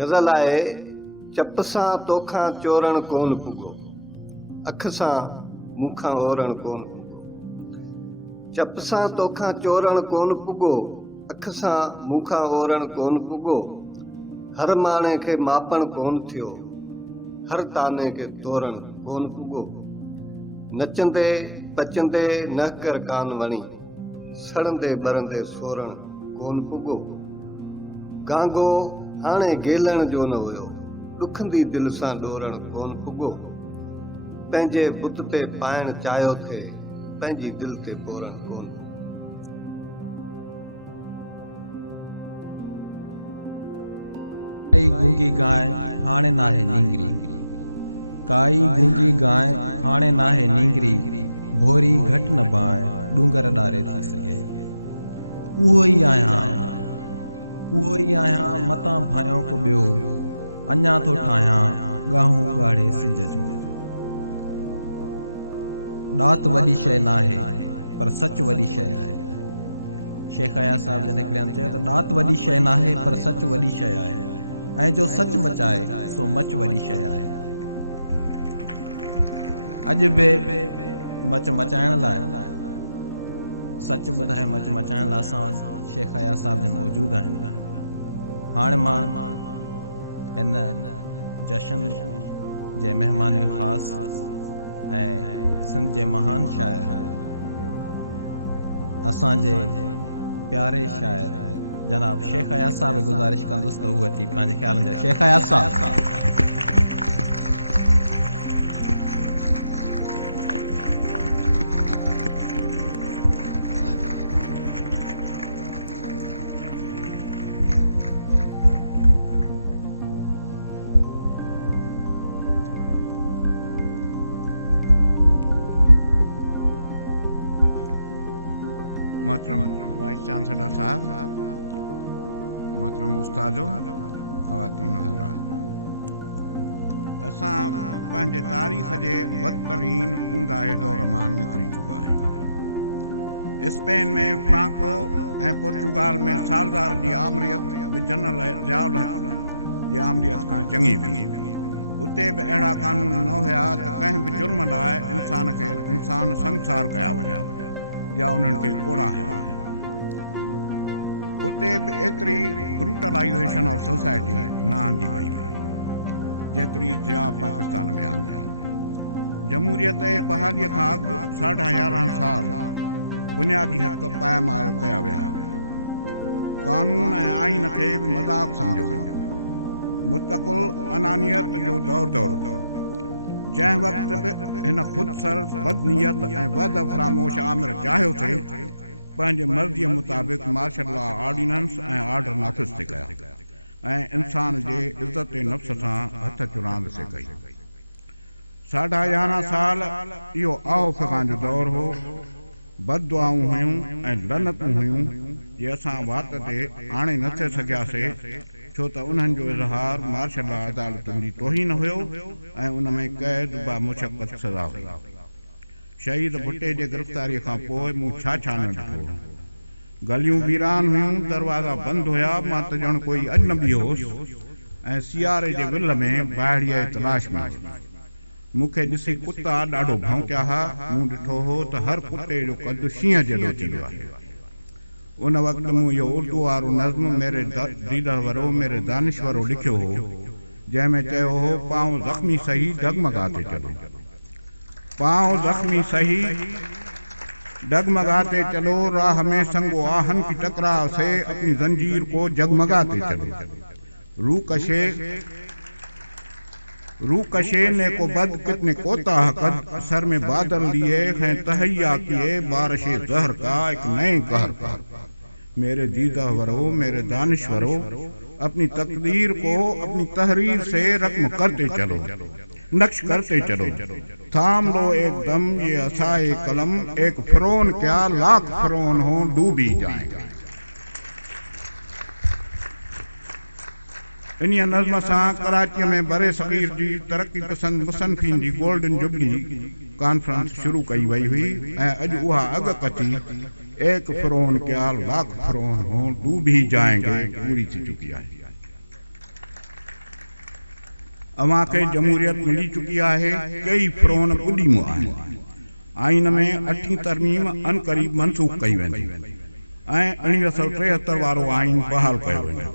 गज़ल आहे चप सां तोखां चोरण कोन पुॻो, अख सां मूंखां ओरण कोन पुॻो। चप सां तोखां चोरण कोन पुॻो, अख सां मूंखां ओरण कोन पुॻो। हर माणे खे मापण कोन थियो, हर ताने खे तोरण कोन पुॻो। नचंदे पचंदे न कर कान वणी, सड़ंदे ॿरंदे सोरण कोन पुॻो। गांगो हाणे गेलण जो न हुयो, ॾुखंदी दिलि सां ॾोरण कोन पुॻो। पंहिंजे बुत ते पाइण चाहियो थे, पंहिंजी दिलि ते पोरण कोन पुॻो। काई गूंगी गाय हाणे नाहे नींगरी, काई गूंगी गाय हाणे नाहे नींगरी। भोरी घट न बाए डूंगर ॾारे थी सघे। उहो ई आहियां मतां भायो को ॿियो, अञा थो ठाहियां ॻाहूं ॻाढ़े सिज जूं। ॾात वॾी शइ नाहे पर सच वॾी शइ आहे। शेख अयाज़ साहब जन हिकिड़े हंधि चयो त ॾात वॾी शइ नाहे पर सच वॾी शइ आहे, ऐं जो सच मचाए सो मच वॾी शइ आहे। अॼु बि मच मचाइण लाइ, सच ॿुधाए मच मचाइण लाइ असां शेख अयाज़ साहब जन मौजूदु आहिनि। हाणे मां हिन जशन जे महिमान ख़ासि ऐं सिंध जे महान शाइर, असांजे प्यारे शाइर जनाब शेख अयाज़ साहब गुज़ारिश कंदुसि त हू अची पंहिंजे ख़्यालनि जा। शेख अयाज़ साहब। मोहतरम वाइस चांसलर साहब, मोहतरम उस्तादो, ख़वातीन हज़रात, असां पंहिंजे तारीख़ जे बदतरीन ऊंदाहे दौर मां निकिरी चुका आहियूं। स्पेन में फ्रांको ऐं पुर्तगाल में सालदार जी आमरियत बि जनरल ज़ियाउल जी आमरियत खां चङी हुई। उते बि अहिड़ा कानून न हुया त कंहिं बि जुर्म लाइ इंसान संसार कया वञा या उन्हनि खे कोड़ाया। उते बि एतिरी ब्रूटलाइज़ेशन ऑफ सोसाइटी न आंदी वई जेतिरी ज़िया पाकिस्तान में आंदी। जमहूरियत ऐं बहालीअ खां अॻु 11.5 साल बुनियादी हक़ पायमाल कया विया। कानून ऐं आइन खे मज़ाक़ सम्झो वियो। मुस्तक़िल अनानियत जो दौर हो, जंहिं वक़्त बि हिन ख़ुदसर बदनीयत ऐं वद फ़रामोश आमिर चाहियो थे पंहिंजे मर्ज़ीअ मुताबिक़ मार्शल लॉ ऑर्डिनेंस ऐं ऑर्डर नाफ़िज़ ते कया ऐं इंसान जे इज़्ज़त नफ़्स सां हथ चुरांद से कई। 11.5 साल इहो आओ फिक़ां जो दौर हो। बददुआऊं हुयूं ऐं लनतूं हुयूं जे असां वात ते आणे न थे सघियासीं, छो त उन्हनि जो इज़हार मार्शल लॉ अदालतुनि जी तौहीन हुयो ऐं उन में क़ैद बामुशक़त सज़ा हुई। शहीद भुट्टे जे गिरफ़्तारीअ खां पोइ मूं छा न ॾिठो। गलियूं वीरान हुयूं, दरवाज़ा बंदि हुया, मां त ॼण कोई अजनबी होसि ऐं सियारे जे विल में बाहिड़ीअ जी तलाश में हुयुसि। मूंखे ॾिसी कुता ॾाढो भौंकिया हा। मूं ॾिठो हो त हर कुते जो कद शींहं जहिड़ो थी वियो आहे। उन वक़्त मूं इहो उर्दू वारो नज़्म मेरे दीदहवरो मेरे दानिश्वरो लिखियो हो, जंहिंमें चयो हो पाँव ज़ख्मी सही डगमगाते चलो, पाँव ज़ख्मी सही डगमगाते चलो, राह में संगो आहन की टकराव से अपनी जंजीर को जगमगाते चलो। रू कशे ने को बद कितने कोताह कद, सर में बादल लिए हैं तहैया किए बारिशे ज़हर का एक नए कहर का। मेरे दीदावरो मेरे दानिश्वरो, अपनी तकदीर को अपनी तहरीर से रकम करते चलो, नक्श करते चलो। थाम लो एकदम ये असाए कलम, एक फिरौन क्या लाख फिरौन हो डूबी जाएगा। इन नज़्म सां कराची में बरे सगीर जी तरक्की पसंद मुसन्फ़िन जी गोल्डन जुबली कॉन्फ्रेंस शुरू कई वई हुई ऐं अॼु उहा अॻकथी एक फिरौन क्या लाख फिरौन हो डूबी जाएंगे पूरी थी चुकी आहे। अवां खे जमहूरियत मिली चुकी आहे, कई फ़िरौन ॿुॾीमो आहे। आइन में 8वीं तरमीम अनक़रीब मनसूख़ कई वेंदी ऐं 1973 वारो आइन बहाल कयो वेंदो।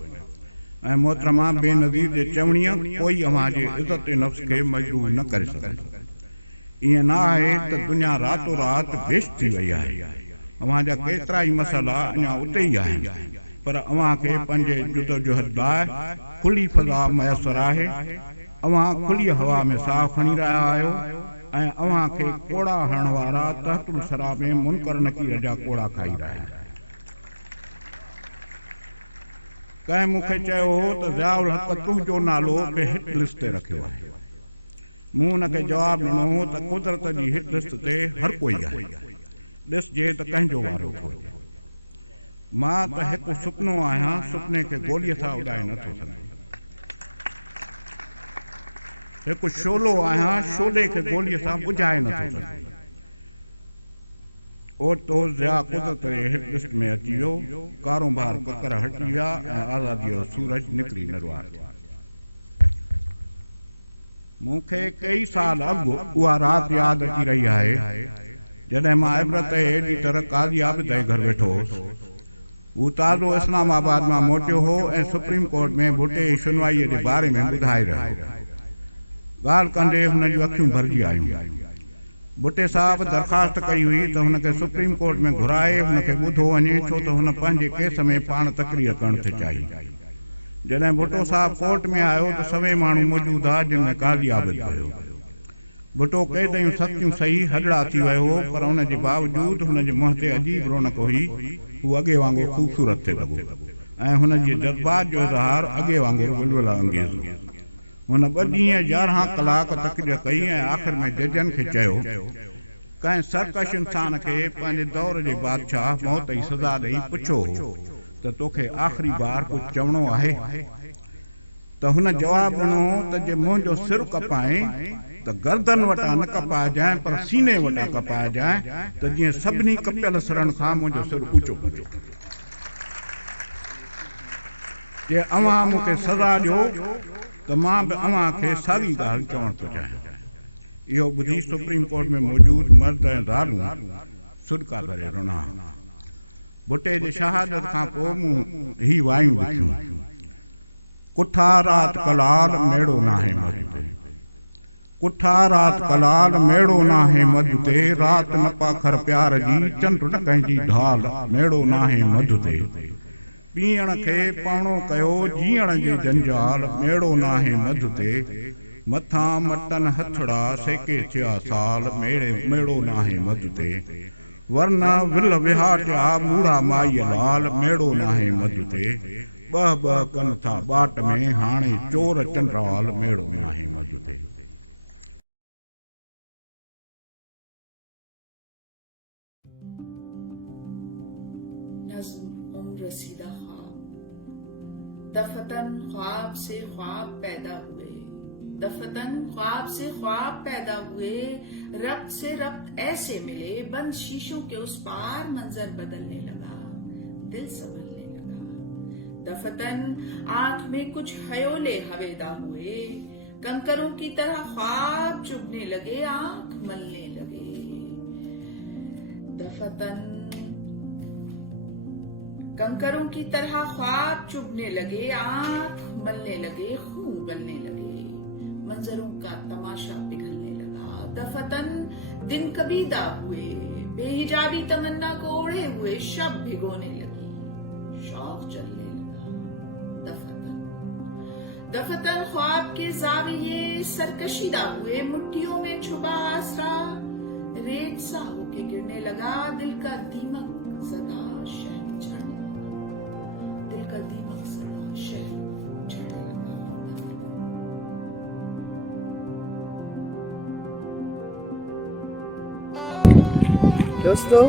ऐं मोहतरमा बेनज़ीर जे चवणीअ कोई अवां जे इज़त नफ़्स खे मजरूह न करे सघंदो। ईअं न आहे त दुनिया रातो राति बेश थी वई आहे। अवां जा केतिरा ई मसइला अञा उते ई आहिनि, पर अवां खे पंहिंजे जुदोजहद लाइ खुली फ़ज़ा मुयसरु आहे। अवां खुली हवा में साह खणी रहिया आहियो ऐं अवां खे कोड़ा हणण वारा तहतुल सरा में मुनकर नकीर जा कोड़ा खाई रहिया आहिनि। कंहिं मूंखे चयो हो त ज़ियाउल हक़ तुंहिंजो नालो बि हिट लिस्ट ते रखियो आहे। मूं हुनखे जवाबु ॾिनो त कुदरत जी हिट लिस्ट ते हर कोई आहे, ॾिसजे त कंहिंजो वारो थो अचे। मां त हिकु सुपिनो आहियां, सुपिने खे गोलीअ सां उॾाए नथो सघां। हिकु शोलो आहियां, शोले खे गोलीअ सां बुझाए नथो सघां। ओतो ज़िया कुदरत जे हिट लिस्ट में अची वियो, कारोबार ककर हटी विया ऐं आज़ादीअ जो सूरज निकिरी नरवार थियो। मूंखे कई साल अॻु उहा राति यादि अची रही आहे जॾहिं मां इबरत एडिटर काज़ी आबिद जे घर वेठो हुउसि। हू ताज़ो इस्लामाबाद मां मोटियो हो ऐं सुप्रीम कोर्ट में भुटे जी सुनवाईअ जे बारे में ॿुधाए रहियो। ॻाल्हि कंदे हुन जूं अखियूं भरिजी आयूं। भुटे साहब दरख़्वास्त कई हुई त हुनखे सुप्रीम कोर्ट में घुराए हुनखे ॿुधो वञे, छो त हुन पंहिंजे केस में पाण तक़रीर करण थे चाहिए। जॾहिं भुट्टो साहब कोर्ट में आयो त सभई माण्हू मौजूद हुआ, जिन में काज़ी आबिद हुयो। भुट्टो केॾियूं सख़्तियूं सही हॾड़ा थी वियो हो, पर हुन जे बावजूदि हुन जे मुंहं ते अजीब रौनक हुई। हू अॻे वांगुरु ख़ूबसूरत थे लॻो ऐं हुन जे जज़्बात जो इज़हार अॻे वांगुरु विलवला अंगेज़ हो। हुन 2 ॾींहं 11 कलाक तक़रीर कई ऐं आख़िर में जजनि खे चयो कंहिं सरकश इंसान खे पंहिंजे दौर जे बादशाह मौत जी सज़ा ॾेई पुछो हो त तोखे आख़िरी बार कुझु चवणो आहे, त हुन जवाबु ॾिनो त जे मुंहिंजो सिर कपाए त गर्दन वटां न कपाइजांइ पर सीने वटां कपाइजांइ, त जीअं सभिनी कपियल सिरनि खां मुंहिंजो सिर ऊचो पुछो। जे अव्हां मूंखे सज़ा ॾियो त मां बि अव्हां खे साॻी ॻाल्हि चवणु थो चाहियां। इहो ॿुधी सुप्रीम कोर्ट में मौजूद मर्द ऐं ज़ालूं सुॾका करे रुना। भुट्टे जे शहादत खां पोइ मूं ही वायूं लिखियूं, कुठा रात कलाल मेड़ो नाहे मधु ते, कुठा रात कलाल मेड़ो नाहे मधु ते, रात न पाखर प्यार जी चंड न कंहिंजी ढाल मेड़ो नाहे मधु ते, पीअण खे पाणो कयो जीअण जी जंजाल मेड़ो नाहे मधु ते, मथां मटन हथड़ा सेके थिया साल मेड़ो नाहे मधु ते, वरना विल विहाटिया बूढ़ा माई लाल मेड़ो नाहे मधु ते, 2 कन था बाट में हाणे चोर चंड्राल मेड़ो नाहे मधु ते। नज़्म उम्र रसीदा ख्वाब, दफतन ख्वाब से ख्वाब पैदा हुए, दफतन ख्वाब से ख्वाब पैदा हुए, रब्त से रब्त ऐसे मिले, बंद शीशों के उस पार मंजर बदलने लगा, दिल संभलने लगा। दफतन आंख में कुछ हयोले हवेदा हुए, कंकरों की तरह ख्वाब चुभने लगे, आंख मलने लगे। दफतन कंकरों की तरह ख्वाब चुभने लगे, आंख मलने लगे, खून उगलने लगे, मंजरों का तमाशा पिघलने लगा। दफतन दिन कबीदा हुए, बेहिजाबी तमन्ना को ओढ़े हुए शब भिगोने लगी, शौक चलने लगा। दफतन ख्वाब के जाविये सरकशीदा हुए, मुट्ठियों में छुपा आसरा रेत सा होके गिरने लगा, दिल का दीमक ज़दा शहर झड़ने लगा, दिल का दीमक ज़दा शहर झड़ने लगा। दोस्तों,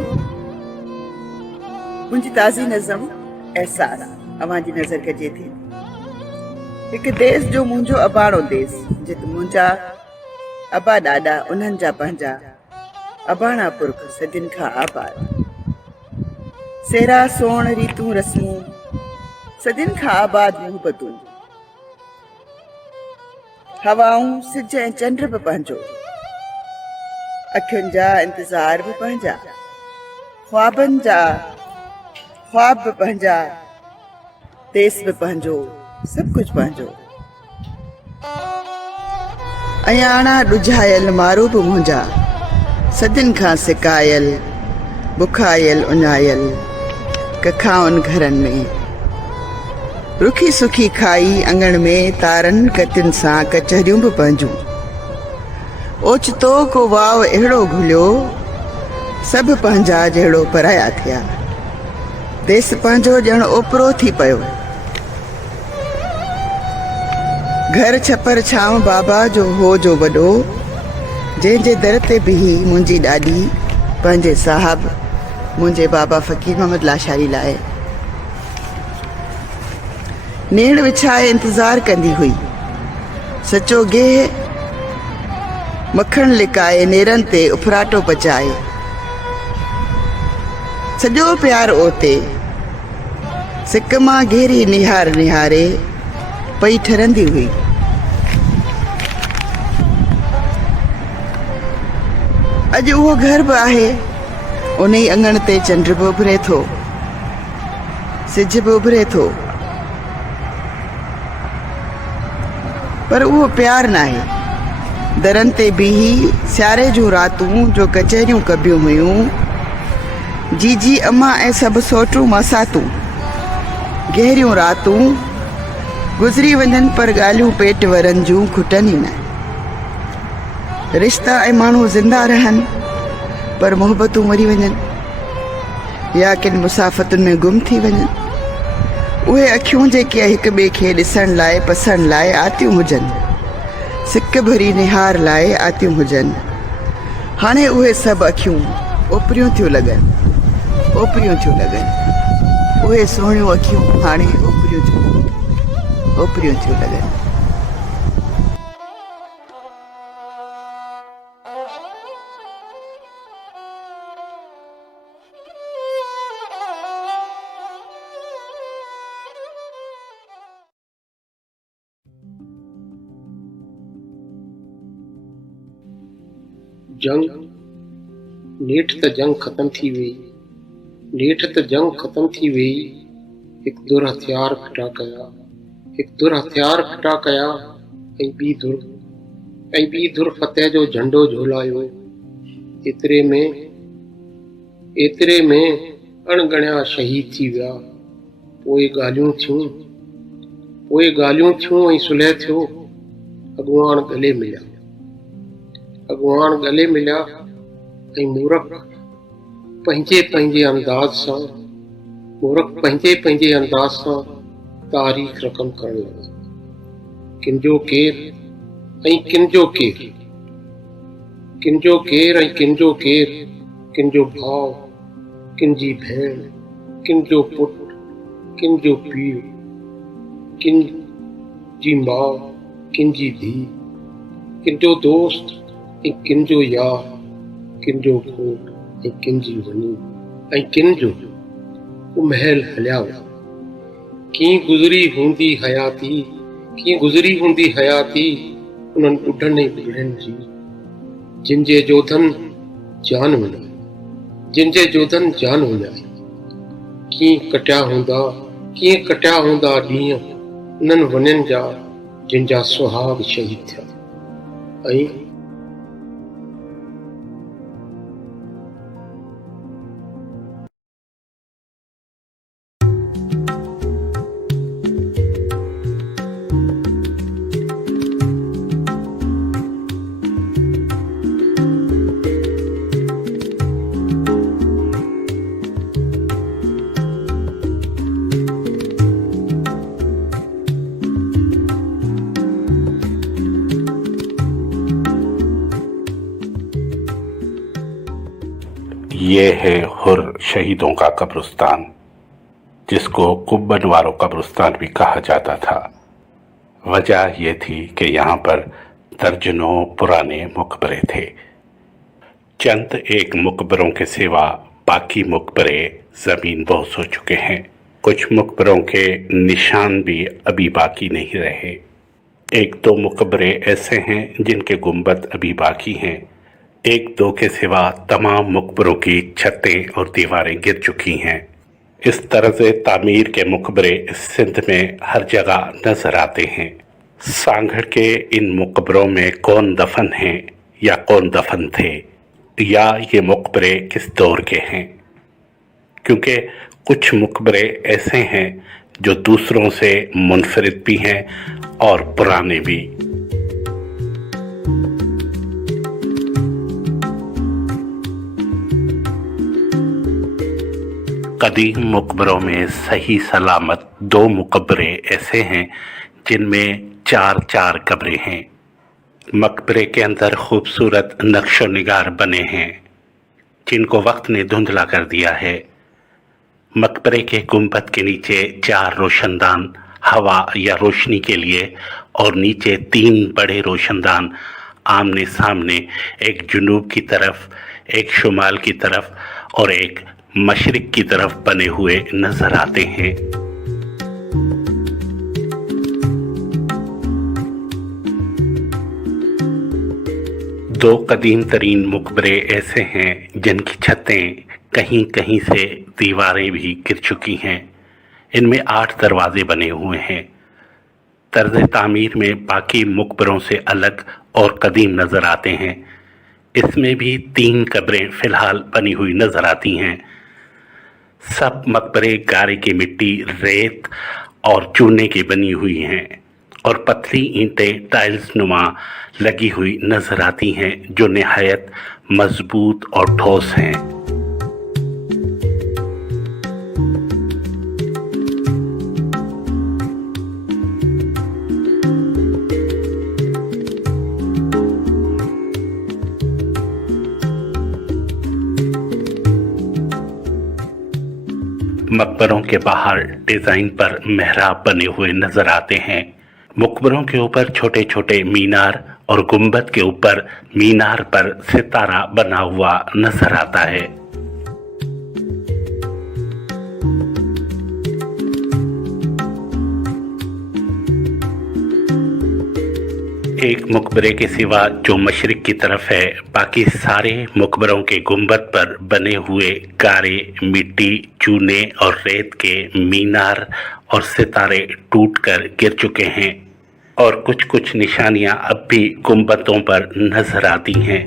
मुंहिंजी ताज़ी नज़म एहसास अवां जी नज़र कजे थी। हिकु देश जो मुंहिंजो अबाणो देश, जिते मुंहिंजा अबा ॾाॾा उन्हनि जा पंहिंजा अबाणा पुरख सदियुनि खां आबाद, सेरा सोण रीतूं रस्मूं सदियुनि खां आबाद मोहबतूं, हवाऊं सिज ऐं चंड बि पंहिंजो, अखियुनि जा इंतज़ार बि पंहिंजा, ख्वाबनि जा ख्वाब बि पंहिंजा, देस बि पंहिंजो, सभु कुझु पंहिंजो। अयाणा ॾुझायल मारू बि मुंहिंजा, सदियुनि खां सिकायल, बुखायल उञायल, कखाउनि घरनि में, रुखी सुखी खाई अंगण में तारनि कतियुनि सां कचहरियूं बि पंहिंजूं। ओचितो को वाव अहिड़ो घुलियो, सभु पंहिंजा जहिड़ो पराया थिया, देस पंहिंजो ॼण ओपरो थी पियो। घर छपर छांव बाबा जो हो जो वॾो, जंहिंजे दर ते बीही मुंहिंजी ॾाॾी पंहिंजे साहब मुंहिंजे बाबा फ़कीर मोहम्मद लाशारी लाइ नेण विछाए इंतज़ार कंदी हुई। सचो गेह मखण लिकाए नेरनि ते उफराटो पचाए, सॼो प्यार ओते सिक मां घेरी निहार निहारे पई ठरंदी हुई। अॼु उहो घर बि आहे, उन ई अंगण ते चंड बि उभरे थो, सिज बि उभरे थो, पर उहो प्यार नाहे। दरनि ते बीही सियारे जूं रातूं जो कचहरियूं कबियूं हुयूं, जीजी अम्मा ऐं सभु सोटूं मसातूं, गहरियूं रातूं गुज़री वञनि पर ॻाल्हियूं पेट वरनि जूं खुटनि ई न। रिश्ता ऐं माण्हू ज़िंदा रहनि पर मोहबतूं मरी वञनि, या किन मुसाफ़तुनि में गुम थी वञनि। उहे अखियूं जेके हिक ॿिए खे ॾिसण लाइ पसण लाइ आतियूं हुजनि, सिक भरी निहार लाइ आतियूं हुजनि, हाणे उहे सभु अखियूं ओपरियूं थियूं लॻनि, ओपरियूं थियूं लॻनि। उहे सुहिणियूं अखियूं हाणे ओपरियूं थियूं लॻनि, ओपरियूं थियूं लॻनि। जंग नेठ त जंग ख़त्म थी वई, नेठ त जंग ख़त्म थी वई, हिकु दुर हथियार फिटा कया, हिकु दुर हथियार फिटा कया, ऐं ॿी धुर फतेह जो झंडो झोलायो। एतिरे में अणगणिया शहीद थी विया। पोइ ॻाल्हियूं थियूं ऐं सुलह थियो। अॻुवाण गले मिलिया ऐं मूरख पंहिंजे पंहिंजे अंदाज़ सां तारीख़ रक़म करण लॻा। किंजो केर ऐं किंजो केर, किंजो भाउ, किंजी भेण, किंजो पुट, किंजो पीउ, किंजी माउ, किंजी धीउ, किंजो दोस्त ऐं किंजो यार, किंजो घोट ऐं किंजी वञी, ऐं किंजो महल हलिया विया। कीअं गुज़री हूंदी हयाती उन्हनि ॿुढनि ऐं ॿुढड़ियुनि जी, जिनजे जोधन जान विञाई। कीअं कटिया हूंदा ॾींहं उन्हनि वञनि जा जिन जा सुहाग शहीद थिया। ऐं ये है हुर शहीदों का कब्रिस्तान, जिसको कुब्बन वारों कब्रिस्तान भी कहा जाता था। वजह ये थी कि यहाँ पर दर्जनों पुराने मकबरे थे। चंद एक मकबरों के सिवा बाकी मकबरे ज़मीन बोस हो चुके हैं। कुछ मकबरों के निशान भी अभी बाकी नहीं रहे। एक दो मकबरे ऐसे हैं जिनके गुंबद अभी बाकी हैं। एक दो के सिवा तमाम मकबरों की छतें और दीवारें गिर चुकी हैं। इस तरह से तामीर के मकबरे सिंध में हर जगह नजर आते हैं। सांगड़ के इन मकबरों में कौन दफन हैं या कौन दफन थे, या ये मकबरे किस दौर के हैं, क्योंकि कुछ मकबरे ऐसे हैं जो दूसरों से मुनफरिद भी हैं और पुराने भी। कदीम मकबरों में सही सलामत दो मकबरे ऐसे हैं जिनमें 4-4 कब्रें हैं। मकबरे के अंदर खूबसूरत नक्शो निगार बने हैं जिनको वक्त ने धुंधला कर दिया है। मकबरे के गुंबद के नीचे 4 रोशनदान हवा या रोशनी के लिए और नीचे 3 बड़े रोशनदान आमने सामने, एक जुनूब की तरफ, एक शुमाल की तरफ और एक मशरिक की तरफ बने हुए नजर आते हैं। दो कदीम तरीन मकबरे ऐसे हैं जिनकी छतें कहीं कहीं से दीवारें भी गिर चुकी हैं। इनमें 8 दरवाजे बने हुए हैं। तर्ज तामीर में बाकी मकबरों से अलग और कदीम नज़र आते हैं। इसमें भी 3 कब्रें फ़िलहाल बनी हुई नज़र आती हैं। सब मकबरे गारे की मिट्टी, रेत और चूने की बनी हुई हैं और पतली ईंटें टाइल्स नुमा लगी हुई नज़र आती हैं जो निहायत मजबूत और ठोस हैं। मकबरों के बाहर डिज़ाइन पर मेहराब बने हुए नजर आते हैं। मकबरों के ऊपर छोटे छोटे मीनार और गुंबद के ऊपर मीनार पर सितारा बना हुआ नजर आता है। एक मकबरे के सिवा जो मशरिक की तरफ है, बाकी सारे मकबरों के गुंबद पर बने हुए गारे, मिट्टी, चूने और रेत के मीनार और सितारे टूटकर गिर चुके हैं और कुछ कुछ निशानियां अब भी गुंबदों पर नजर आती हैं।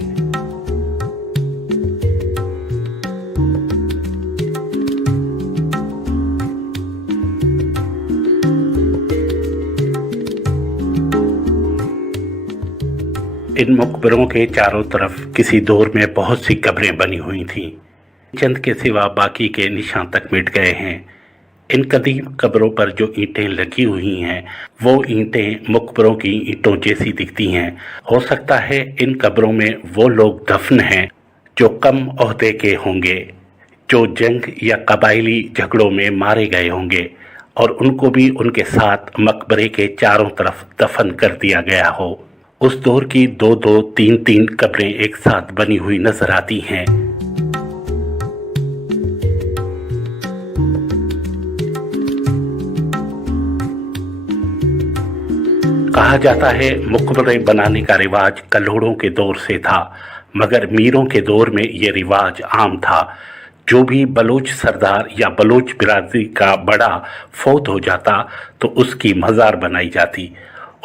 इन मकबरों के चारों तरफ किसी दौर में बहुत सी कब्रें बनी हुई थीं। चंद के सिवा बाकी के निशान तक मिट गए हैं। इन कदीम कब्रों पर जो ईंटें लगी हुई हैं वो ईंटें मकबरों की ईंटों जैसी दिखती हैं। हो सकता है इन कब्रों में वो लोग दफन हैं जो कम ओहदे के होंगे, जो जंग या कबायली झगड़ों में मारे गए होंगे और उनको भी उनके साथ मकबरे के चारों तरफ दफन कर दिया गया हो। उस दौर की 2-2, 3-3 कब्रें एक साथ बनी हुई नजर आती हैं। कहा जाता है मकबरे बनाने का रिवाज कल्होड़ों के दौर से था, मगर मीरों के दौर में ये रिवाज आम था। जो भी बलोच सरदार या बलोच बिरादरी का बड़ा फौत हो जाता तो उसकी मज़ार बनाई जाती।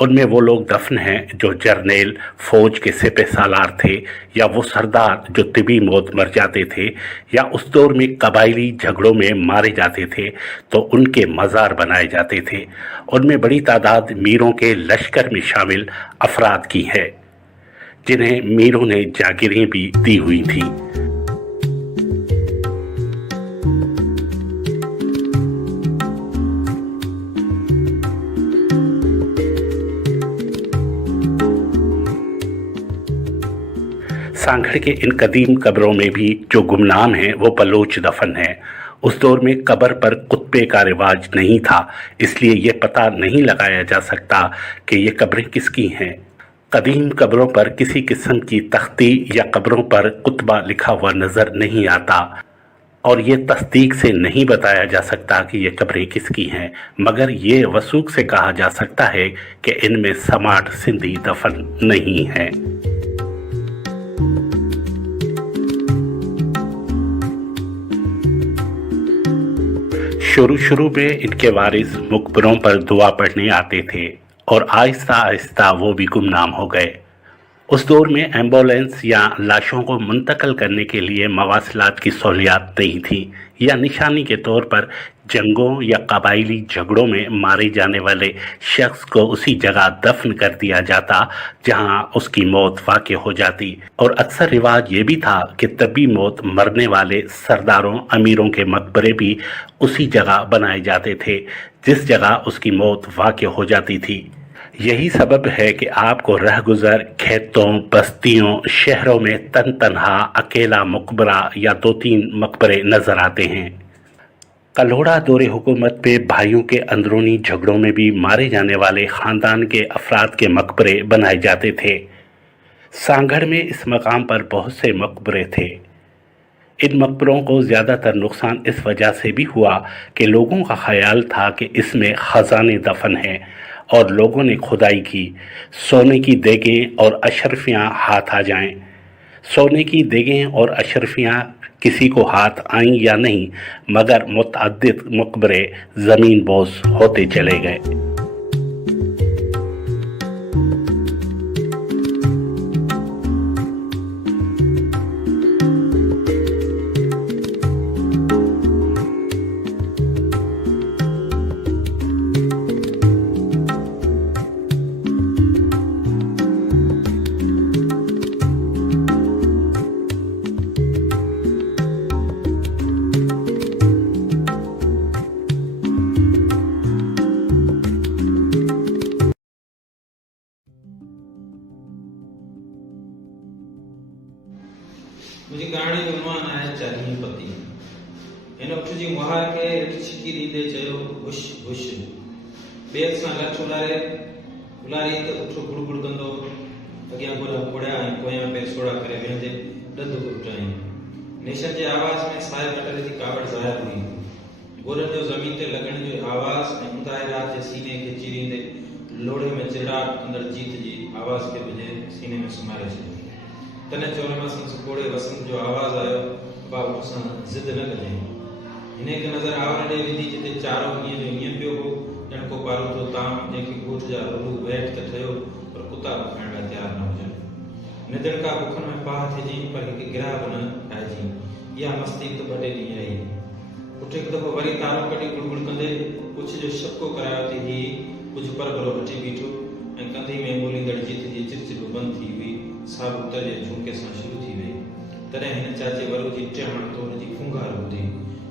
उनमें वो लोग दफन हैं जो जर्नेल, फौज के सिपह सालार थे, या वो सरदार जो तिबी मौत मर जाते थे, या उस दौर में कबायली झगड़ों में मारे जाते थे तो उनके मज़ार बनाए जाते थे। उनमें बड़ी तादाद मीरों के लश्कर में शामिल अफराद की है जिन्हें मीरों ने जागीरें भी दी हुई थी। सांगड़ के इन कदीम कब्रों में भी जो गुमनाम हैं वो बलोच दफन हैं। उस दौर में कब्र पर कुत्बे का रिवाज नहीं था, इसलिए ये पता नहीं लगाया जा सकता कि ये कब्रें किसकी हैं। कदीम कब्रों पर किसी किस्म की तख्ती या कब्रों पर कुतबा लिखा हुआ नज़र नहीं आता। और ये तस्दीक से नहीं बताया जा सकता कि ये कब्रें किसकी हैं, मगर ये वसूख से कहा जा सकता है कि इनमें समाट सिंधी दफन नहीं है। शुरू में इनके वारिस मकबरों पर दुआ पढ़ने आते थे और आहिस्ता आहिस्ता वो भी गुमनाम हो गए। उस दौर में एम्बुलेंस या लाशों को मुंतकिल करने के लिए मवासलात की सहूलियात नहीं थी, या निशानी के तौर पर जंगों या कबायली झगड़ों में मारे जाने वाले शख्स को उसी जगह दफन कर दिया जाता जहां उसकी मौत वाक़ई हो जाती। और अक्सर रिवाज ये भी था कि तबी मौत मरने वाले सरदारों अमीरों के मकबरे भी उसी जगह बनाए जाते थे जिस जगह उसकी मौत वाक़ई हो जाती थी। यही सबब है कि आपको रहगुजर खेतों, बस्तियों, शहरों में तन तनहा अकेला मकबरा या 2-3 मकबरे नजर आते हैं। कल्होड़ा दौरे हुकूमत पे भाइयों के अंदरूनी झगड़ों में भी मारे जाने वाले ख़ानदान के अफराद के मकबरे बनाए जाते थे। सांगढ़ में इस मकाम पर बहुत से मकबरे थे। इन मकबरों को ज़्यादातर नुकसान इस वजह से भी हुआ कि लोगों का ख्याल था कि इसमें ख़जाने दफन हैं और लोगों ने खुदाई की, सोने की देगें और अशरफियाँ हाथ आ जाएं। सोने की देगें और अशरफियाँ किसी को हाथ आईं या नहीं, मगर मुतअद्दिद मकबरे ज़मीन बोस होते चले गए। मुझे कहानी जो मान आया चालीह पति इन उठजी वहा के छिकी रीले चयो बुश बुश पेर सां लठ उलारी त उठो गुड़ कंदो अॻियां गोॾा घोड़ा ऐं पोयां पेर सोड़ा करे वेंदे ॾंद घुटाई नेशन जे आवाज़ में साए बटले जी कावड़ ज़ाहिर हुई। गोॾनि जो ज़मीन ते लॻण जो आवाज़ ऐं मुताहिरा जे सीने खे चीरींदे लोड़े में चिड़ाट अंदर जीत जी आवाज़ खे मुंहिंजे सीने में सुमारे छॾियो। तने चौरमासी सुकोड़े वसंत जो आवाज़ आयो, बाबू सां ज़िद न कजाई। हिन खे नज़र आवण ॾे विधी जिते चारो ॾींहं जो हीअं पियो हो ॼण को पारो थो ताम जंहिंखे ॻोठ जा रुॻो वैट त ठहियो पर कुता खाइण लाइ तयारु न हुजनि। निदड़ का बुखनि में पाह थिएजी पर हिकु गिराह बि न ठाहिजी। इहा मस्ती त 2 ॾींहं रही। उठ हिकु दफ़ो वरी तारो कढी गुड़गुड़ कंदे कुझु जो शको करायो ते ही कुझु पर भलो हटी बीठो ऐं कंधे में ॿोलींदड़ जीत जी चिपचिप बंदि थी हुई। साब उतर जे झुमके सां शुरू थी वई। तॾहिं हिन चाचे वरू जी चवण तोड़ जी फूंगार ॿुधी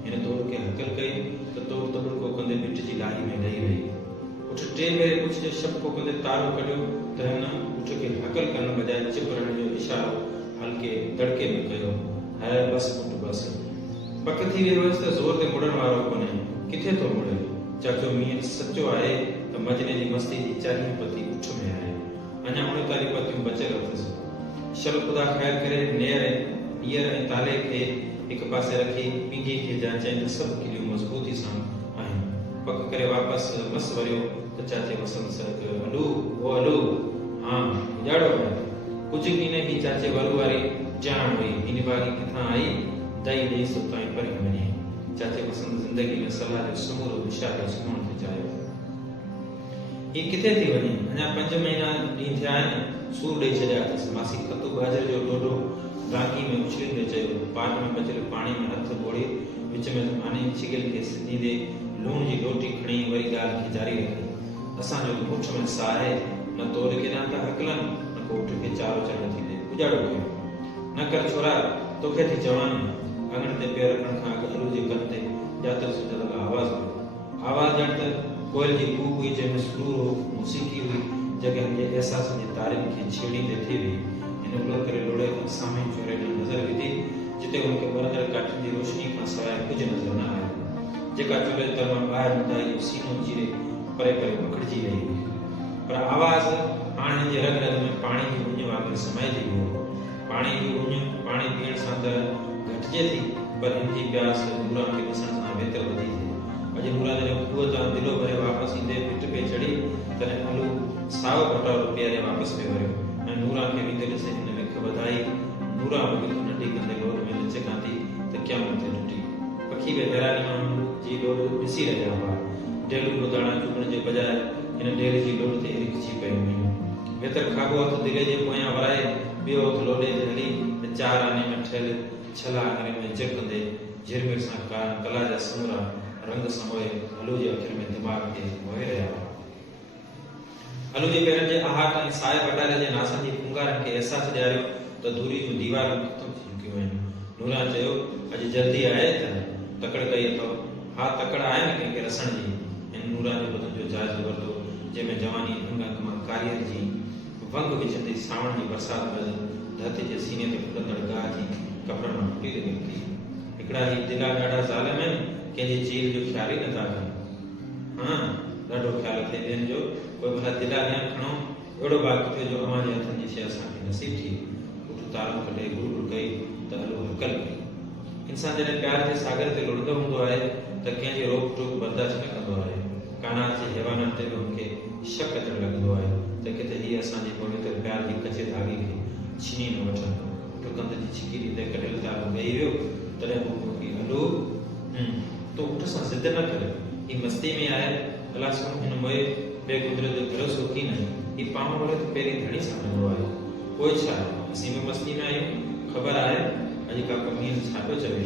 हिन तोड़ खे हकल कई त तोड़ तबड़को कंदे बिट जी लाही में ॾही वई। उठ 3 भेरे कुझु जो शको कंदे तारो कढियो त हिन उठ खे हकल करण बजाए चिप हणण जो इशारो हल्के तड़के में कयो। है बस पुट बस। पक थी वियो हुअसि त ज़ोर ते मुड़ण वारो कोन्हे, किथे थो मुड़े। चाचो मींहुं सचो आहे त मजने जी मस्ती जी 40 पती उठ में आहे। अञा 39 पतियूं बचियल अथसि। शल खुदा ख़ैर करे नेर हींअर ऐं ताले खे हिकु पासे रखी पींघी खे जांचई त सभु किलियूं मज़बूती सां आहिनि। पक करे वापसि मस वरियो त चाचे वसंत सॾु कयो, अॾू ओ अॾू हा ॼाड़ो आहे। कुझु ॾींहं ई चाचे वरू वारी ॼाण हुई इन बारी किथां आई दही ॾेई सो ताईं परे वञे। चाचे वसंत ज़िंदगी में सलाह जो समूरो इशारो सुम्हण थे चाहियो। ही किथे थी वञे? अञा 5 महीना ॾींहं थिया आहिनि। सूर ॾेई छॾिया अथसि। मासी कतू गाजर जो ॾोढो गांगी में उछलींदे चयो, पाट में बचियल पाणी में हथ ॿोड़े विच में पाणी छिगल खे सिधींदे लूण जी रोटी खणी वरी ॻाल्हि खे जारी रखी। असांजो त पुठ में साह आहे, न तोड़ केॾां था हकलनि न को उठ खे चारो चरण थी ॾे। उजाड़ो कयो न कर छोरा, तोखे थी चवां। अङण ते पेर रखण खां अॻु अॾू जे कन ते ॼातल सुतल आवाज़ हुई। आवाज़ ॼण त कोयल जी कूक हुई जंहिंमें सुरूर हो, मौसीक़ी हुई जॻह जे एहसास जे तारिन खे छेड़ींदे थी वई। हिन उड़ करे लोड़े खां साम्हूं छोरे ॾांहुं नज़र विधी जिते हुनखे ॿरंदड़ काठियुनि जी रोशनी खां सवाइ कुझु नज़र न आयो। जेका चुल्हे तर्फ़ां ॿाहिरि मुदाई सीनो चीरे परे परे पकड़िजी रही हुई, पर आवाज़ हाणे जे रग रग में पाणी जो उञ वांगुरु समाइजी वियो। पाणी जो उञ पाणी पीअण सां त घटिजे थी, पर हिनजी प्यास नूरा खे ॾिसण सां बहितर वधी थी। अॼु नूरा जॾहिं खूह तां दिलो भरे वापसि ईंदे पिट पे चढ़ी तॾहिं अलू साव कटोरो पीआरे वापसि पियो वियो ऐं नूरा खे ईंदे ॾिसी हिन लिख वधाई। नूरा मुख नंढी कंदे लोर में लचे कांदी त क़यामत टुटी। पखी वे हैरानी जी लोर ॾिसी रहिया हुआ। डेलू ॿुधाइणा चुभण जे बजाए हिन डेल जी लोर ते रिखजी पयूं हुयूं। बेहतर खाॿो हथ दिले जे पोयां वराए ॿियो हथ लोॾे ते हली त 4 आने में ठहियल छला आङिरियुनि में जकंदे झिरमिर सां कला जा समूरा रंग समोए अलू जे अखियुनि में दिमाग़ खे मोहे रहिया हुआ। अलू जे पेरनि जे आहाट ऐं साए बटारे जे नासनि जी पुंगारनि खे अहसासु ॾियारियो त दूरी जूं दीवारूं ख़तमु थी चुकियूं आहिनि। नूरा चयो, अॼु जल्दी आहे त तकड़ कई अथव? हा, तकड़ आहे न कंहिंखे रसण जी। हिन नूरा जे बदन जो जाइज़ो वरितो जंहिंमें जवानी अंग अंग मां कारीअ जी वंग विझंदी सावण जी बरसाति में धरती जे सीने ते फुलंदड़ गाह जी कपड़नि मां पीली निकिती। हिकिड़ा ही दिला ॾाढा ज़ालिम आहिनि, कंहिंजी चील जो ख़्याल ई नथा कनि। हाँ, ॾाढो ख़्याल थिए ॿियनि जो। कोई भला दिला न खणो, अहिड़ो बाक़ी थियो जो अव्हां जे हथनि जी शइ असांखे नसीब थी। पुठि तारूं कढे गुड़ कई त अलू हकल कई। इंसान जॾहिं प्यार जे सागर ते लुढ़ंदो हूंदो आहे त कंहिंजे रोक टोक बर्दाश्त न कंदो आहे। काइनात जे हैवाननि ते बि हुनखे शक अचणु लॻंदो आहे त किथे हीअ असांजे पवित्र प्यार जी कचे धागे खे छीनी न वठंदो। टुकंद जी छिकी ॾींदे कढियल दाग ॾेई वियो तॾहिं मूंखे अलू तूं उठ सां ज़िद न कर, ही मस्ती में आहे। अलाह सो हिन मोए बेक़ुदरत जो भरोसो थी न, ही पाण वटि त पहिरीं घणी सम्झंदो आहे। पोइ छा आहे, असीं बि मस्ती में आहियूं। ख़बर आहे अॼु का कमीज़ छा पियो चवे?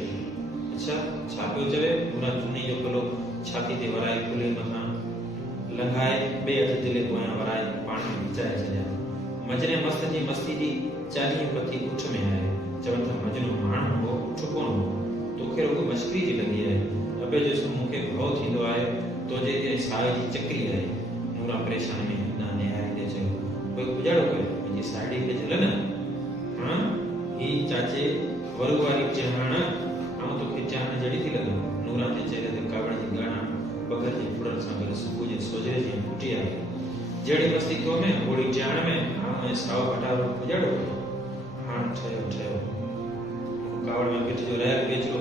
अच्छा, छा पियो चवे? हुन चुनी जो गलो छाती ते वराए कुले मथां लंघाए ॿिए हथ दिले पोयां वराए पाण में विचाए छॾिया। मजने मस्त जी मस्ती जी 40 पती उठ में आहे। चवनि था मजनू माण्हू हो, उठ कोन हो। तोखे रुॻो मश्करी जी लॻी आहे। अबे जेसो मूंखे भउ थींदो आहे तुंहिंजे ते साए जी चकरी आहे। नूरा परेशानी में न निहारी ॾे चयो, कोई गुजारो करे मुंहिंजी साड़ी खे झल न। हाँ, ही चाचे वरू वारी चहण ऐं तोखे चाहण जड़ी थी लॻो। नूरा जे चेहरे ते कावड़ जी ॻाढ़ा पघर जे फुड़नि सां गॾु सुबुह जे सोझरे जी फुटी आहे। जहिड़ी मस्ती तो में ओड़ी ॼाण में हाणे साओ भटारो गुजारो कयो। हाणे ठहियो कावड़ में पिठ जो रहर पेचो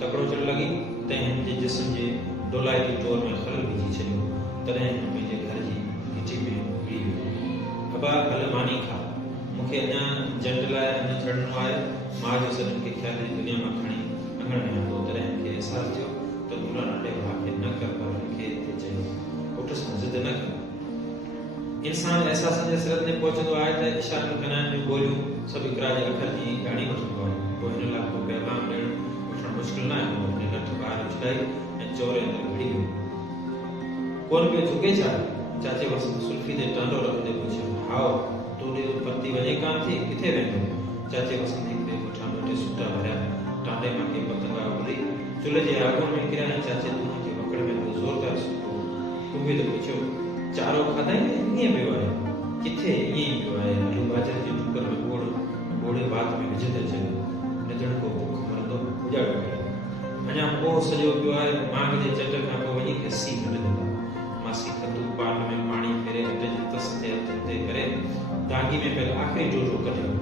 तकड़ो चढ़ लॻी तंहिं हिनजे जिस्म जे डोलाइती तौर में ख़लल विझी छॾियो। तॾहिं मुंहिंजे घर जी घिटी में हुई अबा कल मानी खा, मूंखे अञा जंड लाइ न चढ़णो आहे। मां जो सभिनि खे ख़्याल जी दुनिया मां खणी अंगण में आंदो। तॾहिं मूंखे अहसासु थियो त नूरा नंढे भाउ खे न कर, पर मूंखे चई उठ सां ज़िद न कर। इंसान एहसासनि जे सिरत में पहुचंदो आहे त इशारनि कनाइनि जूं गोलियूं सभु इकरा जे अखर जी ॼाणी वठंदो आहे। पोइ हिन लाइ को पैगाम ॾियणु वठणु मुश्किल न आहे। हिन लठ ॿाहिरि उछलाई ऐं चोरे अंदरि घिड़ी वियो। कोन पियो झुके छा? चाचे वसंत सुल्फी ते टांडो रखंदे पुछियो। हाओ, तूं ॾे परती वञे कान थी, किथे वेंदो? चाचे वसंत हिकु पुठियां ॿ टे सूटा भरिया टांडे मां के पतंगा खुली चुल्हे जे आगुनि में किरिया ऐं चाचे दुनिया खे पकड़ में ज़ोरदार सूटो टुंगे ते पुछियो, चारो खाधाई ईअं पियो आहे? किथे ईअं ई पियो आहे। अलू बाजरे जे टुकर में ओड़े वात में विझंदे चयो, न ॼण को बुख मरंदो उजाड़ो करे। अञा पोइ सॼो पियो आहे। मांग जे चट खां पोइ वञी के सी कढंदा। मासी कतू पान में पाणी फेरे अटे जे तस ते हथ ते करे टांगी में पियल आख़िरी डोडो कढियो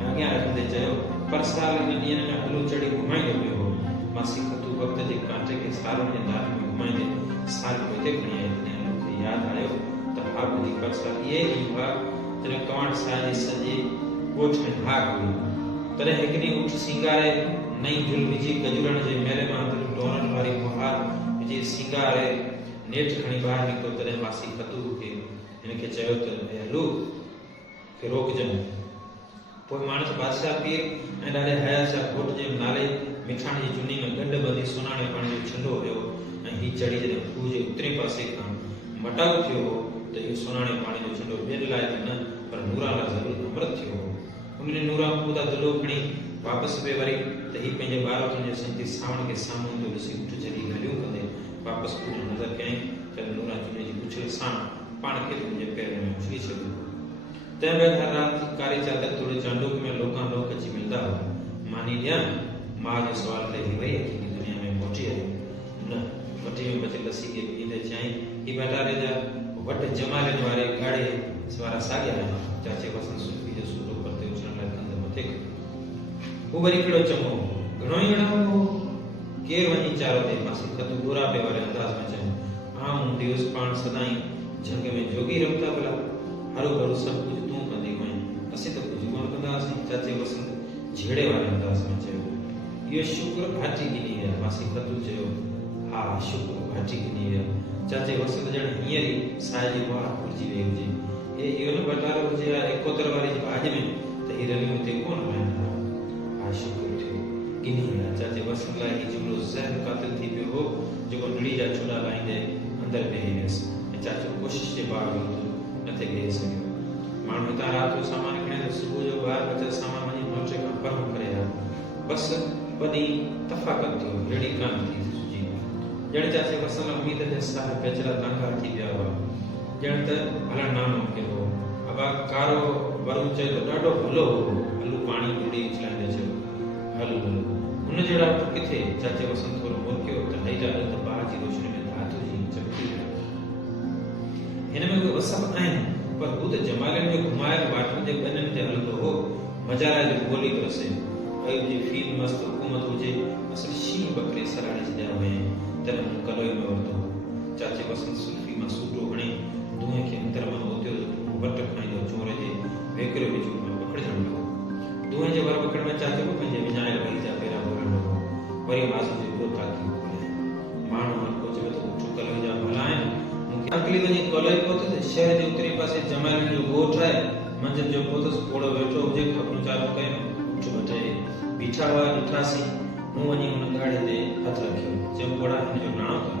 ऐं अॻियां रखंदे चयो, पर साल इन ॾींहंनि में अलू चढ़ी घुमाईंदो पियो हो। मासी कतू वक़्त जे कांटे खे साल में दार में घुमाईंदे साल पोइ ते खणी आई। तॾहिं अलू खे यादि आयो त हा भली पर साल इहे ॾींहं हुआ जॾहिं कवंट सां जी सॼी कोठ में हाक हुई। तॾहिं हिकु ॾींहुं उठ सिंगारे नई झुल विझी गजूरनि जे मेले मां टोरनि वारी मुहार विझी सिंगारे नेठ खणी ॿाहिरि निकितो। तॾहिं मासी कतू खे हिनखे चयो त अलू खे रोकजनि। पोइ माण्हू बादशाह पीर ऐं ॾाढे हयाशाह घोट जे नाले मिठाण जी चुनी में गंढ ॿधी सुञाणे पाण जो छंडो हुयो ऐं हीउ चढ़ी जॾहिं खूह जे उतरे पासे खां मटाउ थियो हो त इहो सुञाणे पाणी जो छंडो ॿियनि लाइ त न पर नूरा लाइ ज़रूरु अमृत थियो हो। उन नूरा खूह तां दिलो खणी वापसि पे वरी त हीउ पंहिंजे ॿारनि जे संती सावण खे साम्हूं ईंदो ॾिसी उठ जॻी हलियो कंदे वापसि पुठि नज़र कयईं त नूरा चुनी जी पुछियल साण पाण खे मुंहिंजे पेरनि में उछली छॾियो। तंहिं बैदि हर राति कारी चादर थोरे चांडूक में लोकां लोक अची मिलंदा हुआ। मानी ॾियां, मां जो सुवाल ते ही वई की दुनिया में मोटी आहे न। मटी में बचियल लस्सी खे पींदे चयईं, ही भंडारे जा वट जमालनि वारे गाड़े वारा साॻिया आहिनि। चाचे वसंत सुल्फी जो सूटो परते उछलण लाइ कंदे मथे हू वरी कहिड़ो चङो घणो ई अणो केर वञी चारो ते मासी खतु गोरा पे वाले अंदाज में चयो आम हूंदी उस पाण सदाई जग में जोगी रमता भला हरो भरो सब कुछ तू कंदी वहीं असीं तो कुछ कोन कंदासीं चाचे वसंत झेड़े वाले अंदाज में चयो ये शुक्र भाटी गिनी विया मासी खतु चयो हा शुक्र भाटी गिनी विया चाचे वसंत जण हींअर ई साजी वाह भुलिजी वई हुजे इहो न बटारो हुजे या एकोतर वारी भाॼ में त ही रलियूं हिते कोन रहंदा हा शुक्र थियो गिनी विया चाचे वसंत लाइ ही जुमिलो ज़हन कातिल थी पियो हो जेको नड़ी जा चुना लाहींदे अंदरि वेही वियसि ऐं चाचो कोशिश जे बावजूदि नथे ॾेई सघियो माण्हू हितां राति जो सामान खणे त सुबुह जो ॿाहिरि बचियल सामान वञी नोटे खां परम करे आया बसि ॿ ॾींहं तफ़ाक़त थियो अहिड़ी कान थी जी ॼण चाचे वसंत उमीद जे साथ बेचरा कांधा थी विया हुआ ॼण त हलण नानो कयो हो अबा कारो वरू चए तो ॾाढो भलो हो हलू पाणी बुड़ी चलाईंदे चयो हलू हुन जहिड़ा किथे चाचे वसंत थोरो मोकियो त हई जा त बाहि जी रोशनी में धातु जी चमकी हिन में कोई वसम आहिनि पर हू त जमालनि में घुमायल वाटुनि जे ॿननि ते हलंदो हो मजाला जी ॿोली थो रसे भई हुजे फील मस्त हुकूमत हुजे असल शींहं बकरे सराणे छॾिया हुआ तन मूं कलोई में वरितो चाचे वसंत सुल्फी मां सूरो हणी दूंहें खे अंदर मां मोतियो बट खणी चोरे जे वेकरे वेझो में पकड़जण लॻो दूंहें जे वरपकड़ में चाचो बि पंहिंजे विञायल भाई जा पेरा भरण लॻो वरी मासू जे पोइ ताकी माण्हू को चवे तो कलोई जा भला आहिनि मूंखे अकली वञी कलोई पहुतो त शहर जे उतरे पासे जमालनि जो ॻोठ आहे मंझंदि जो पहुतुसि पोड़ो वेठो हुजे ख़बरूं चालू कयूं चयो चए बीठा हुआ ॾिठासीं मूं वञी हुन गाड़े ते हथ रखियो चयो पोड़ा हिन जो नाणो कर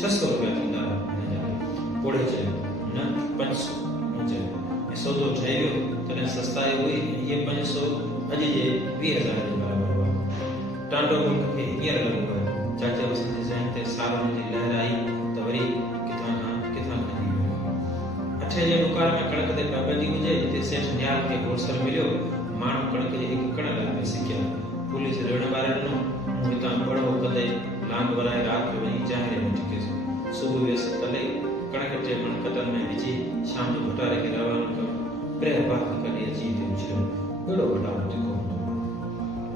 600 रुपया थींदा पोड़े चयो न 500 मूं चयो ऐं सौदो ठही वियो तॾहिं सस्ताई हुई इहे 500 अॼु जे 20,000 जे बराबरि हुआ टांडो मुल्क खे हींअर लॻो आहे चाचे वसंत जे ज़हन ते सालनि जी लहर आई त वरी किथां खणी वियो अठे जे दुकान में कणक ते पाबंदी हुजे हिते सेठ न्याल खे होलसेल मिलियो माण्हू कणक जे हिकु कण में सिकिया पुलिस रेड़ मारे ॾिनो मूं हितां पढ़ो कंदे लांग वराए राति जो वञी चांहि में टिकियसि सुबुह वियसि तले कणक टे मण कतनि में विझी शाम जो भटारे खे रवानो कयो प्रेह बाक़ी कॾहिं अची वियो छॾियो कहिड़ो भटारो तिखो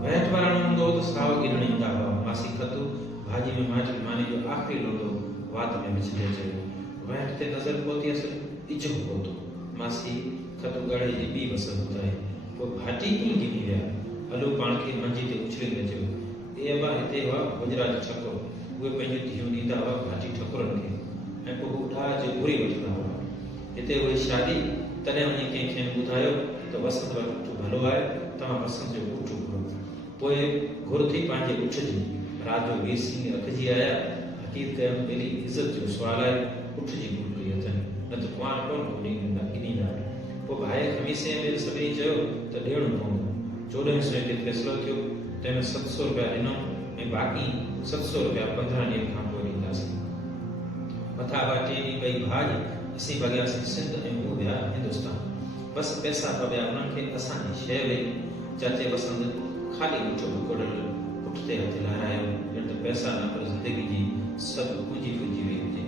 वैट वारा हूंदो त साव गिरण ईंदा हुआ मासी खतु भाॼी में माटी मानी जो आख़िरी लोदो वात में विझी चयो वैट ते नज़र पहुती असर इच्छो पहुतो मासी खतु गाड़ी जी ॿी वसत ॿुधाई पोइ भाटी कीअं गिनी विया हलो पाण खे मंझि ते उछलींदे चयो ए अबा हिते हुआ गुजरात ठकुर उहे पंहिंजी धीअरूं ॾींदा हुआ भाटी ठकुरनि खे ऐं पोइ उॾा जे घुरी वठंदा हुआ हिते उहे शादी तॾहिं वञी कंहिंखे ॿुधायो त वसंत वटि भलो आहे तव्हां वसंत जो पुट घुरो पोइ घुर थी पंहिंजे उठ जी राति जो वीर सिंह रखिजी आया हक़ीक़त पहली इज़त जो सुवाल आहे उठ जी ढूंढी अथनि न त कुंवार कोन गिनींदा पोइ भाई खमीसे में सभिनी चयो त ॾियणो पवंदो 1400 ते फ़ैसिलो थियो तंहिंमें 700 रुपया ॾिनो ऐं बाक़ी 700 रुपया 15 ॾींहं खां पोइ ॾींदासीं मथां बाटे ॾींहुं ॿई भाॼ असीं भॻियासीं सिंध ऐं हू विया हिंदुस्तान बसि पैसा पविया उन्हनि खे असांजी शइ वई चाचे वसंत ख़ाली मुठो बुकड़ल पुठ ते हथ लहरायो ॼण त पैसा न पर ज़िंदगी जी सभु पूंजी वई हुजे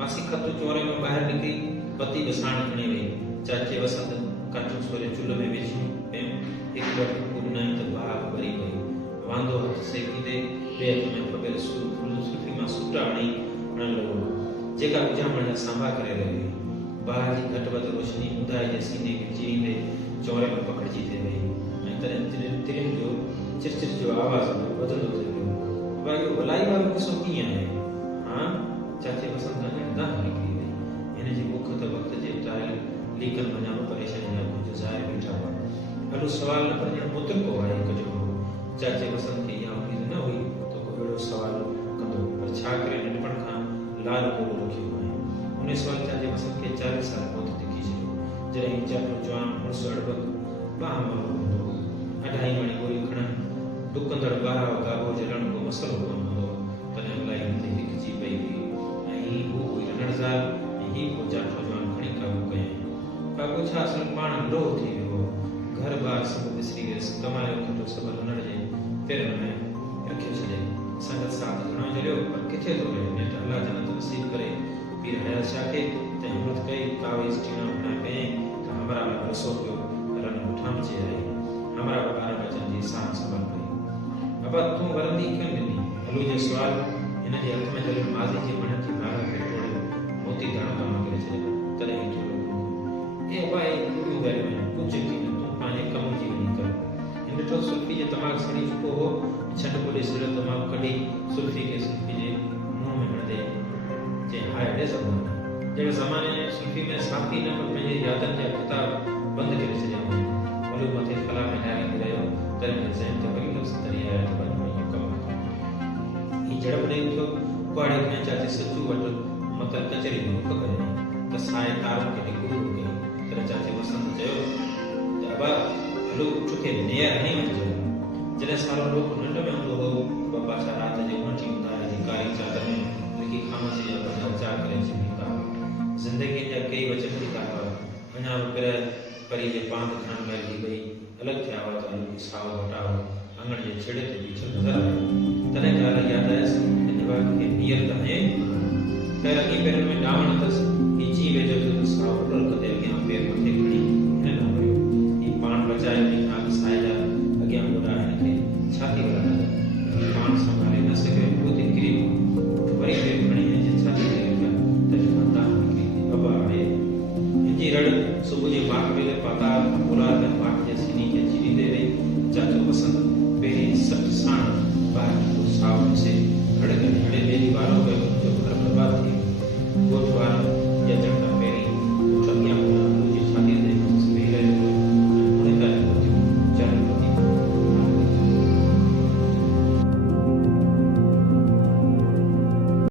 मासी खतु चोरे में ॿाहिरि निकिरी पती बसाण खणी वई चाचे वसंत काठियूं सोरे चुल्ह में विझियूं पियूं हिकु ॿ ॾिनाई त भाग भरी वई वांदो हथ सेकींदे ॿिए हथ में पकियल सुल्फी मां सूटा हणी हणण लॻो जेका विझामण सांभा करे रही ॿाहिरि जी घटि वधि रोशनी ॿुधाए जे सीने खे चीरींदे चोरे में पकड़जी थी वई ऐं तॾहिं तिरियुनि जो चिरचिर जो आवाज़ वधंदो थी वियो भाई इहो भलाई वारो किसो कीअं आहे हा चाचे वसंत ॼण न निकिरी वई हिन जी मुख त वक़्त जे टायल लीकल वञा परेशानी न ज़ाहिर वेठा हुआ अहिड़ो सुवाल न पर ॼण मुतरको आहे हिकु जो चाचे वसंत खे इहा उमेद न हुई त को अहिड़ो सुवाल कंदो पर छा करे नंढपण खां लाल कोड़ो रखियो आहे उन सुवाल चाचे वसंत खे 40 साल पोइ लिखी छॾियो जॾहिं चाटो जवान मुड़ुसु अड़बक बाह बाह हूंदो अढाई मणी गोरी खणनि डुकंदड़ ॿाहिरां गाबो जलण को मसलो कोन हूंदो तॾहिं भलाई हुनजी हिकिजी पई हुई ऐं हू लड़ज़ार ऐं ही को चाटो जवान खणी काबू कयईं काबू छा असल पाण लो थी वियो घर बार सभु विसरी वियसि कमायो खटो सभु हुनर जे पेरनि में रखियो छॾे संगत साथ घणो जलियो पर किथे थो रहे नेठ अलाह जन्नत नसीब करे पीर हयात शाह खे त हिमत कई कावई स्टीना बना कयईं त हमारा में रसो पियो रन ठामचे आई हमारा ॿार बचनि जी साम संभाल कई अबा तूं वरंदी क्यों ॾिनी हलू जे सुवाल हिन जे हथ में चलियो माज़ी जी मन खे मारा हेठोड़ियो मोती दाणा दाणा करे छॾियो तॾहिं ई चयो ए भाई तूं ॻाल्हि में कुझु की न तूं पंहिंजे कम जी वञी कर हिन ॾिठो सुल्फी जे दिमाग़ सड़ी चुको हो छंड ॿोॾे सिरो तमामु कढी सुल्फी खे सुल्फी जे मुंहं में हणंदे चई हाय ॾे ज़माने जहिड़े ज़माने सुल्फी में साफ़ी न पंहिंजे यादनि जा किताब बंदि करे छॾिया वरी मथे खला में डाले रहियो त हिन ज़हन ते पई लफ़्ज़ तरी आया त वञो कमु ही झड़प ॾेई उथियो कुआड़े में चाचे सचू वटि मत कचहरी में रुख कयो त साए तारो खे ॾिघो कयो तॾहिं चाचे वसंत चयो त अबा हलो उठ खे नेर हणी वञिजो जॾहिं सारो लोग निंड में हूंदो हो बाबा छा राति जे उणिठी ॿुधाए जी कारी चादर में लिखी खामोशी जा पना चार करे छॾींदा ज़िंदगी जा कई वचन लिखा हुआ अञा पिर परी जे पांध खान में थी वई अलॻि थिया हुआ त लोग साओ हटाओ अंगण जे छेड़े ते बीठो नज़र आयो तॾहिं ॻाल्हि यादि आयसि त दिमाग़ खे नियर त आहे ख़ैर अॻी पेरनि में नावण अथसि ही जी वेझो थियो त साओ डुलक ते अॻियां पेर मथे खणी हिन न हुयो ही पाण बचाए ॾींहं साए जा अॻियां ॿुधाए हिन खे छाती वॾा पाण संभाले न सघियो पोइ ते किरी वरी पेर खणी हिन जे छाती ते वेठा त खानदान खे बाबा हाणे हिनजी रड़ सुबुह जी माग वेले पाताल मुराद में पाठ जे सीनी खे चीरींदे रही चाचो वसंत पहिरीं सठ साण ॿाहिरि निकितो साओ से रड़ खे खणे ॾेई वारो कयो मुंहिंजो घर बर्बाद थी ॻोठ वारो